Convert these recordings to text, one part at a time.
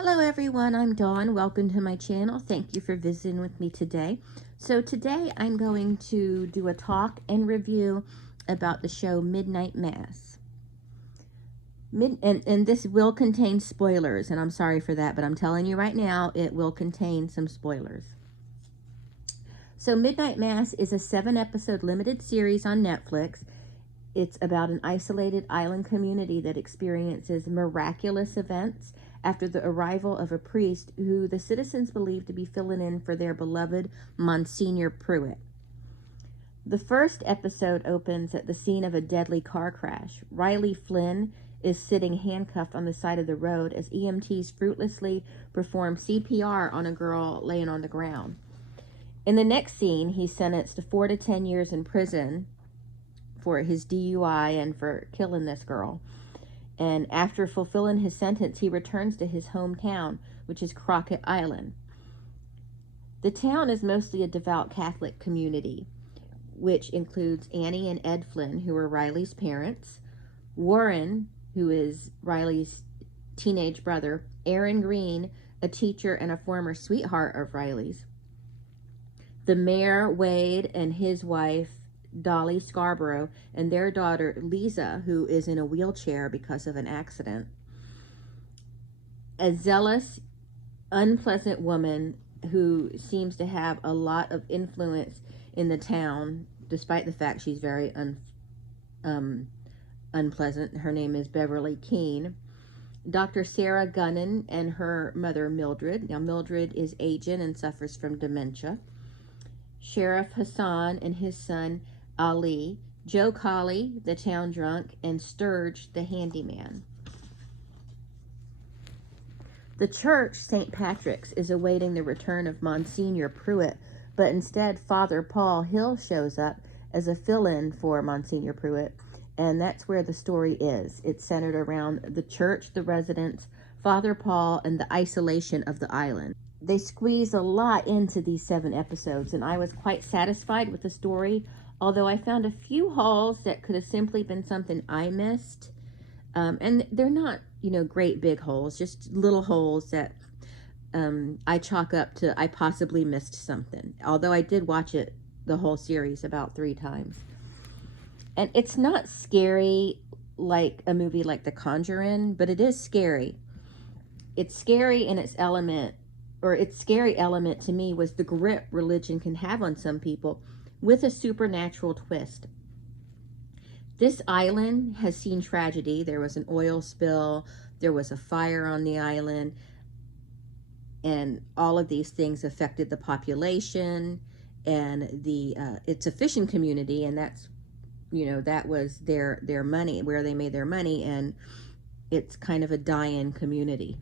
Hello everyone, I'm Dawn. Welcome to my channel. Thank you for visiting with me today. So today I'm going to do a talk and review about the show Midnight Mass. And this will contain spoilers, and I'm sorry for that, but I'm telling you right now, it will contain some spoilers. So Midnight Mass is a 7-episode limited series on Netflix. It's about an isolated island community that experiences miraculous events after the arrival of a priest who the citizens believe to be filling in for their beloved Monsignor Pruitt. The first episode opens at the scene of a deadly car crash. Riley Flynn is sitting handcuffed on the side of the road as EMTs fruitlessly perform CPR on a girl laying on the ground. In the next scene, he's sentenced to 4 to 10 years in prison for his DUI and for killing this girl. And after fulfilling his sentence, he returns to his hometown, which is Crockett Island. The town is mostly a devout Catholic community, which includes Annie and Ed Flynn, who are Riley's parents, Warren, who is Riley's teenage brother, Aaron Green, a teacher and a former sweetheart of Riley's, the mayor, Wade, and his wife, Dolly Scarborough, and their daughter Lisa, who is in a wheelchair because of an accident. A zealous, unpleasant woman who seems to have a lot of influence in the town, despite the fact she's very unpleasant. Her name is Beverly Keene. Dr. Sarah Gunnan and her mother Mildred. Now Mildred is aging and suffers from dementia. Sheriff Hassan and his son Ali, Joe Colley, the town drunk, and Sturge, the handyman. The church, St. Patrick's, is awaiting the return of Monsignor Pruitt, but instead Father Paul Hill shows up as a fill-in for Monsignor Pruitt, and that's where the story is. It's centered around the church, the residents, Father Paul, and the isolation of the island. They squeeze a lot into these 7 episodes, and I was quite satisfied with the story, although I found a few holes that could have simply been something I missed. And they're not, great big holes, just little holes that I chalk up to I possibly missed something. Although I did watch it, the whole series, about 3 times. And it's not scary like a movie like The Conjuring, but it is scary. It's scary in its element, or its scary element to me was the grip religion can have on some people with a supernatural twist. This island has seen tragedy. There was an oil spill, there was a fire on the island, and all of these things affected the population, and it's a fishing community, and that's, that was their money, where they made their money, and it's kind of a die-in community.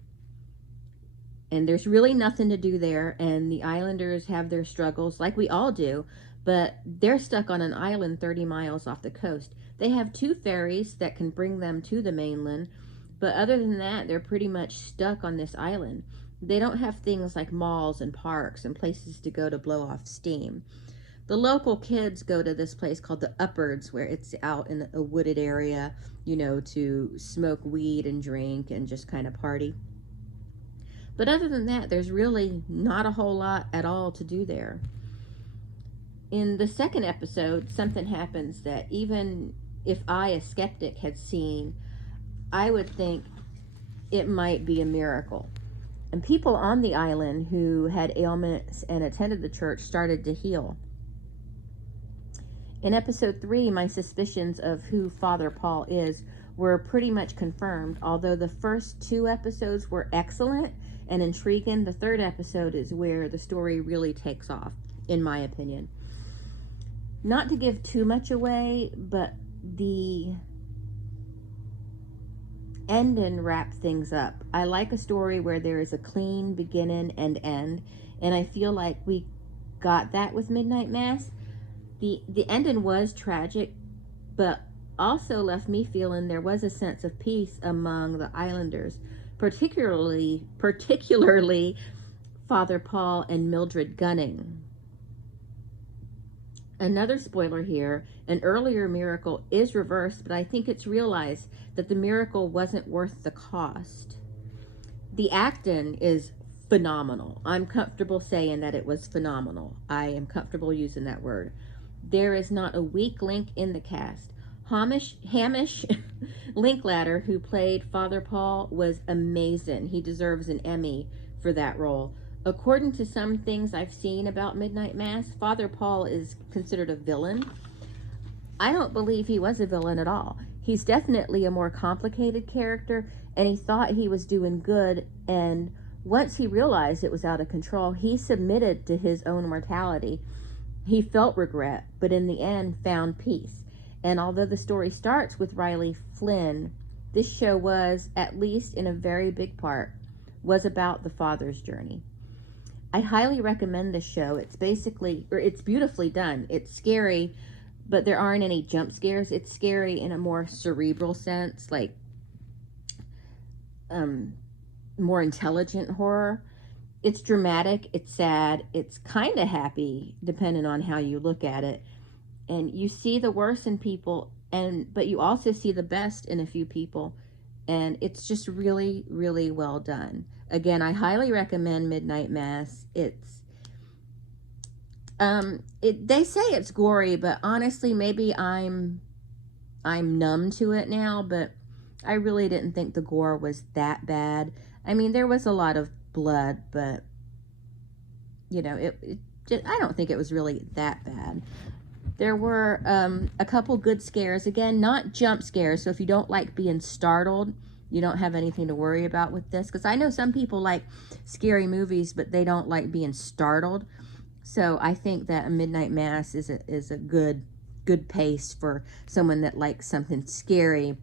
And there's really nothing to do there, and the islanders have their struggles like we all do, but they're stuck on an island 30 miles off the coast. They have 2 ferries that can bring them to the mainland, but other than that, they're pretty much stuck on this island. They don't have things like malls and parks and places to go to blow off steam. The local kids go to this place called the Uppards, where it's out in a wooded area, to smoke weed and drink and just kind of party. But other than that, there's really not a whole lot at all to do there. In the second episode, something happens that even if I, a skeptic, had seen, I would think it might be a miracle. And people on the island who had ailments and attended the church started to heal. In episode 3, my suspicions of who Father Paul is were pretty much confirmed. Although the first 2 episodes were excellent and intriguing, the 3rd episode is where the story really takes off, in my opinion. Not to give too much away, but the ending wraps things up. I like a story where there is a clean beginning and end, and I feel like we got that with Midnight Mass. The ending was tragic, but also left me feeling there was a sense of peace among the islanders, particularly Father Paul and Mildred Gunning. Another spoiler here, an earlier miracle is reversed, but I think it's realized that the miracle wasn't worth the cost. The acting is phenomenal. I'm comfortable saying that it was phenomenal. I am comfortable using that word. There is not a weak link in the cast. Hamish Linklater, who played Father Paul, was amazing. He deserves an Emmy for that role. According to some things I've seen about Midnight Mass, Father Paul is considered a villain. I don't believe he was a villain at all. He's definitely a more complicated character, and he thought he was doing good, and once he realized it was out of control, he submitted to his own mortality. He felt regret, but in the end found peace. And although the story starts with Riley Flynn, this show was, at least in a very big part, was about the father's journey. I highly recommend this show. It's beautifully done. It's scary, but there aren't any jump scares. It's scary in a more cerebral sense, like more intelligent horror. It's dramatic, it's sad, it's kind of happy, depending on how you look at it. And you see the worst in people, but you also see the best in a few people. And it's just really, really well done. Again, I highly recommend Midnight Mass. They say it's gory, but honestly, maybe I'm numb to it now, but I really didn't think the gore was that bad. I mean, there was a lot of blood, but you know, I don't think it was really that bad. There were a couple good scares. Again, not jump scares, so if you don't like being startled, you don't have anything to worry about with this, because I know some people like scary movies, but they don't like being startled. So I think that a Midnight Mass is a good pace for someone that likes something scary,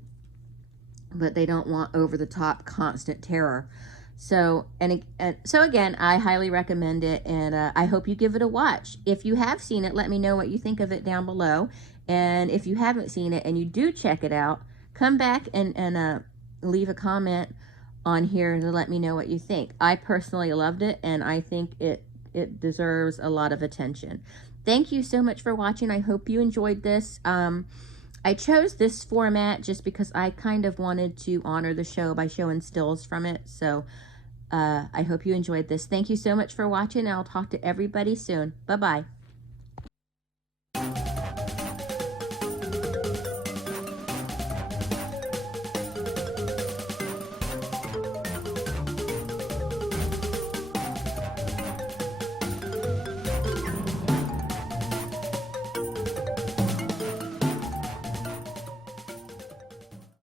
but they don't want over-the-top constant terror. So, so again, I highly recommend it, and I hope you give it a watch. If you have seen it, let me know what you think of it down below. And if you haven't seen it and you do check it out, come back and leave a comment on here to let me know what you think. I personally loved it, and I think it deserves a lot of attention. Thank you so much for watching. I hope you enjoyed this. I chose this format just because I kind of wanted to honor the show by showing stills from it. So I hope you enjoyed this. Thank you so much for watching. I'll talk to everybody soon. Bye-bye.